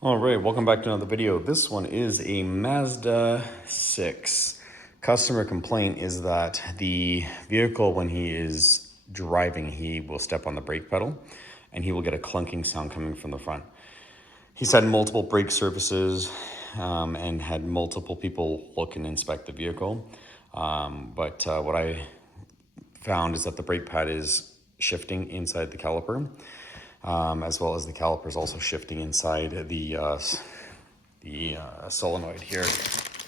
All right, welcome back to another video. This one is a Mazda 6. Customer complaint is that the vehicle, when he is driving, he will step on the brake pedal and he will get a clunking sound coming from the front. He's had multiple brake services and had multiple people look and inspect the vehicle. But what I found is that the brake pad is shifting inside the caliper, as well as the caliper is also shifting inside the solenoid here,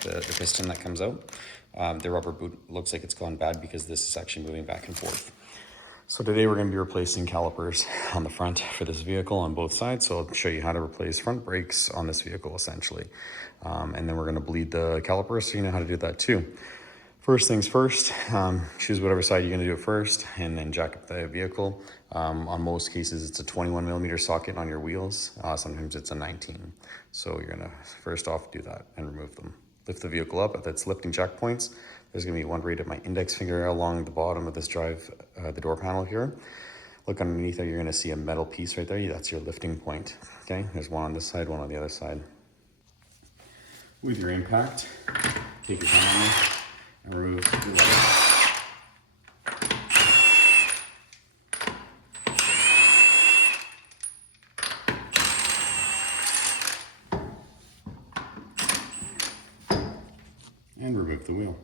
the piston that comes out. The rubber boot looks like it's gone bad because this is actually moving back and forth. So today we're going to be replacing calipers on the front for this vehicle on both sides. So I'll show you how to replace front brakes on this vehicle essentially. And then we're going to bleed the calipers so you know how to do that too. First things first, choose whatever side you're going to do it first and then jack up the vehicle. On most cases, it's a 21mm socket on your wheels. Sometimes it's a 19. So you're going to first off do that and remove them. Lift the vehicle up. At its lifting jack points, there's going to be one right at my index finger along the bottom of this the door panel here. Look underneath there, you're going to see a metal piece right there. That's your lifting point. Okay, there's one on this side, one on the other side. With your impact, take your hand and remove the lever. And remove the wheel.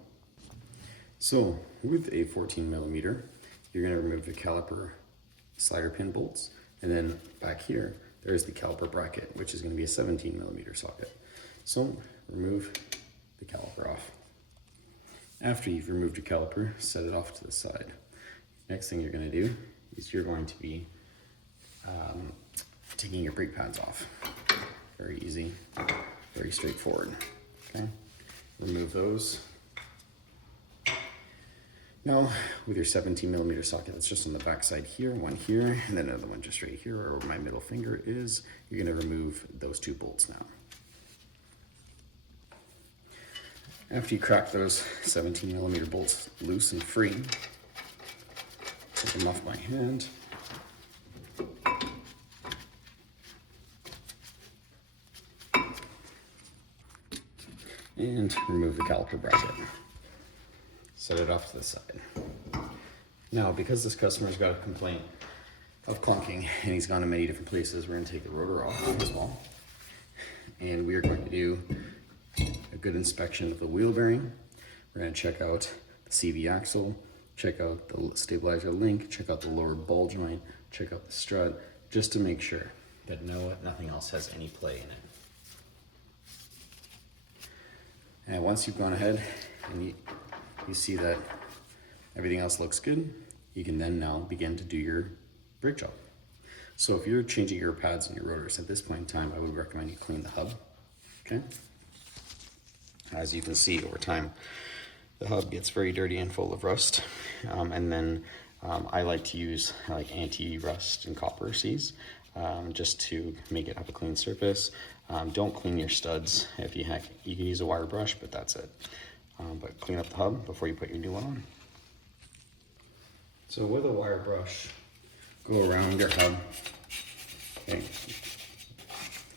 So with a 14mm, you're going to remove the caliper slider pin bolts, and then back here there's the caliper bracket, which is going to be a 17mm socket. So remove the caliper off. After you've removed your caliper, set it off to the side. Next thing you're going to do is you're going to be taking your brake pads off. Very easy, very straightforward. Okay, remove those. Now, with your 17mm socket that's just on the back side here, one here, and then another one just right here, or where my middle finger is, you're going to remove those two bolts now. After you crack those 17mm bolts loose and free, take them off my hand. And remove the caliper bracket. Set it off to the side. Now, because this customer's got a complaint of clunking and he's gone to many different places, we're going to take the rotor off as well. And we are going to do a good inspection of the wheel bearing. We're going to check out the CV axle, check out the stabilizer link, check out the lower ball joint, check out the strut, just to make sure that nothing else has any play in it. And once you've gone ahead and you see that everything else looks good, you can then now begin to do your brake job. So if you're changing your pads and your rotors at this point in time, I would recommend you clean the hub. Okay. As you can see over time, the hub gets very dirty and full of rust. And then I like to use anti-rust and copper seals just to make it have a clean surface. Don't clean your studs. You can use a wire brush, but that's it. But clean up the hub before you put your new one on. So with a wire brush, go around your hub.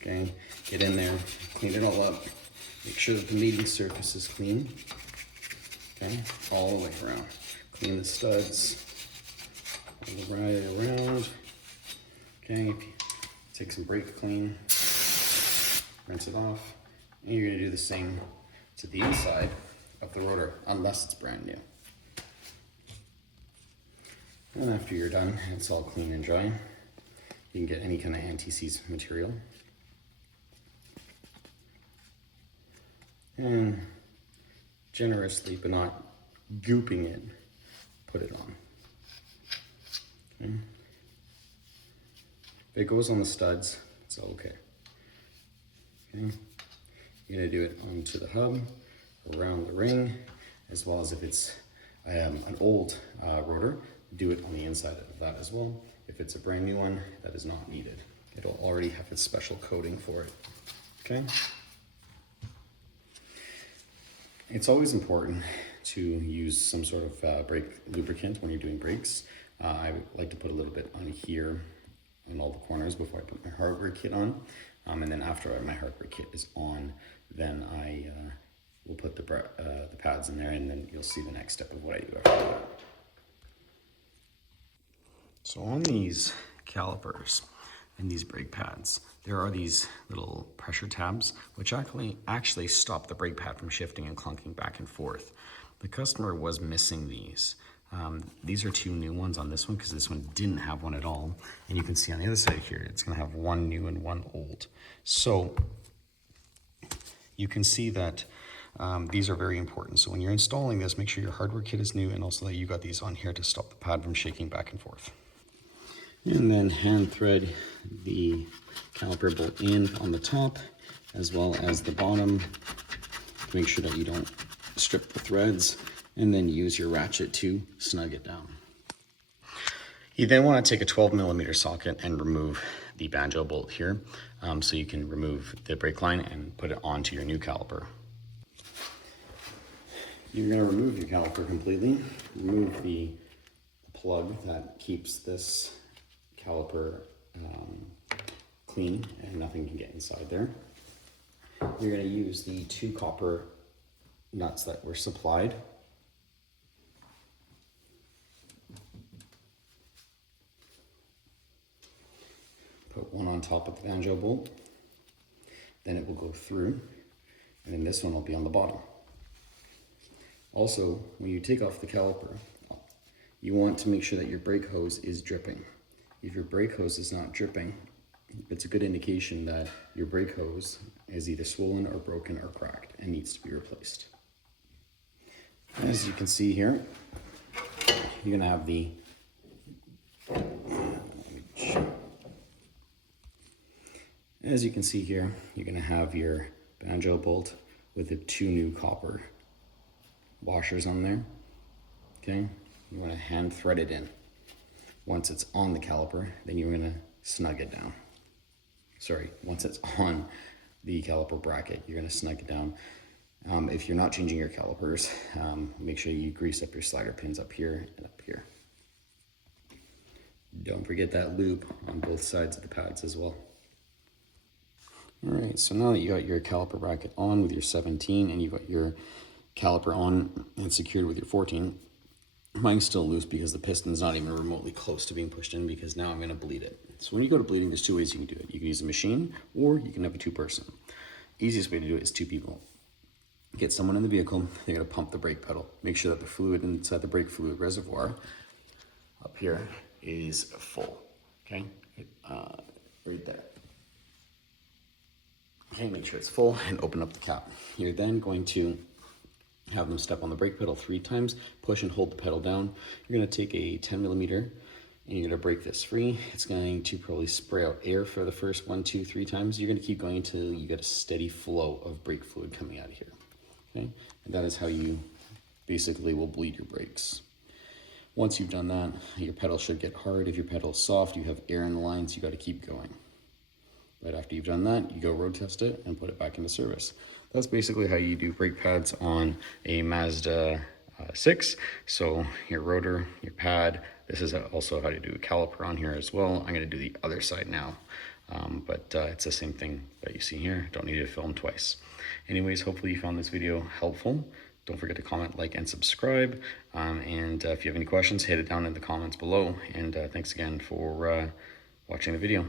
Okay, get in there, clean it all up. Make sure that the mating surface is clean. Okay, all the way around. Clean the studs all the way around. Okay, take some brake clean, rinse it off, and you're going to do the same to the inside of the rotor, unless it's brand new. And after you're done, it's all clean and dry. You can get any kind of anti-seize material. And generously, but not gooping it, put it on. Okay. If it goes on the studs, it's okay. Okay. You're gonna do it onto the hub, around the ring, as well as if it's an old rotor, do it on the inside of that as well. If it's a brand new one, that is not needed. It'll already have its special coating for it. Okay. It's always important to use some sort of brake lubricant when you're doing brakes. I like to put a little bit on here in all the corners before I put my hardware kit on. And then after my hardware kit is on, then I will put the pads in there, and then you'll see the next step of what I do after that. So on these calipers and these brake pads, there are these little pressure tabs which actually stop the brake pad from shifting and clunking back and forth. The customer was missing these. These are 2 new ones on this one because this one didn't have one at all. And you can see on the other side here, it's going to have 1 new and 1 old. So you can see that these are very important. So when you're installing this, make sure your hardware kit is new, and also that you got these on here to stop the pad from shaking back and forth. And then hand thread the caliper bolt in on the top as well as the bottom to make sure that you don't strip the threads, and then use your ratchet to snug it down. You then want to take a 12mm socket and remove the banjo bolt here, so you can remove the brake line and put it onto your new caliper. You're going to remove your caliper completely, remove the plug that keeps this caliper clean and nothing can get inside there. You're going to use the 2 copper nuts that were supplied. Put one on top of the banjo bolt, then it will go through, and then this one will be on the bottom. Also, when you take off the caliper, you want to make sure that your brake hose is dripping. If your brake hose is not dripping, it's a good indication that your brake hose is either swollen or broken or cracked and needs to be replaced. As you can see here, you're going to have the As you can see here, you're going to have your banjo bolt with the 2 new copper washers on there. Okay, you want to hand thread it in. Once it's on the caliper, then you're going to snug it down. Sorry, once it's on the caliper bracket, you're going to snug it down. If you're not changing your calipers, make sure you grease up your slider pins up here and up here. Don't forget that loop on both sides of the pads as well. All right, so now that you got your caliper bracket on with your 17 and you've got your caliper on and secured with your 14, mine's still loose because the piston's not even remotely close to being pushed in, because now I'm going to bleed it. So when you go to bleeding, there's 2 ways you can do it. You can use a machine, or you can have a 2-person. Easiest way to do it is 2 people. Get someone in the vehicle, they're going to pump the brake pedal. Make sure that the fluid inside the brake fluid reservoir up here is full, okay? Right there. Okay, make sure it's full and open up the cap. You're then going to have them step on the brake pedal 3 times, push and hold the pedal down. You're going to take a 10mm and you're going to break this free. It's going to probably spray out air for the first 1, 2, 3 times. You're going to keep going until you get a steady flow of brake fluid coming out of here. Okay, and that is how you basically will bleed your brakes. Once you've done that, your pedal should get hard. If your pedal is soft, you have air in the lines, you got to keep going. Right after you've done that, you go road test it and put it back into service. That's basically how you do brake pads on a Mazda 6. So your rotor, your pad, this is also how to do a caliper on here as well. I'm going to do the other side now, but it's the same thing that you see here. Don't need to film twice. Anyways, hopefully you found this video helpful. Don't forget to comment, like, and subscribe. And if you have any questions, hit it down in the comments below. And thanks again for watching the video.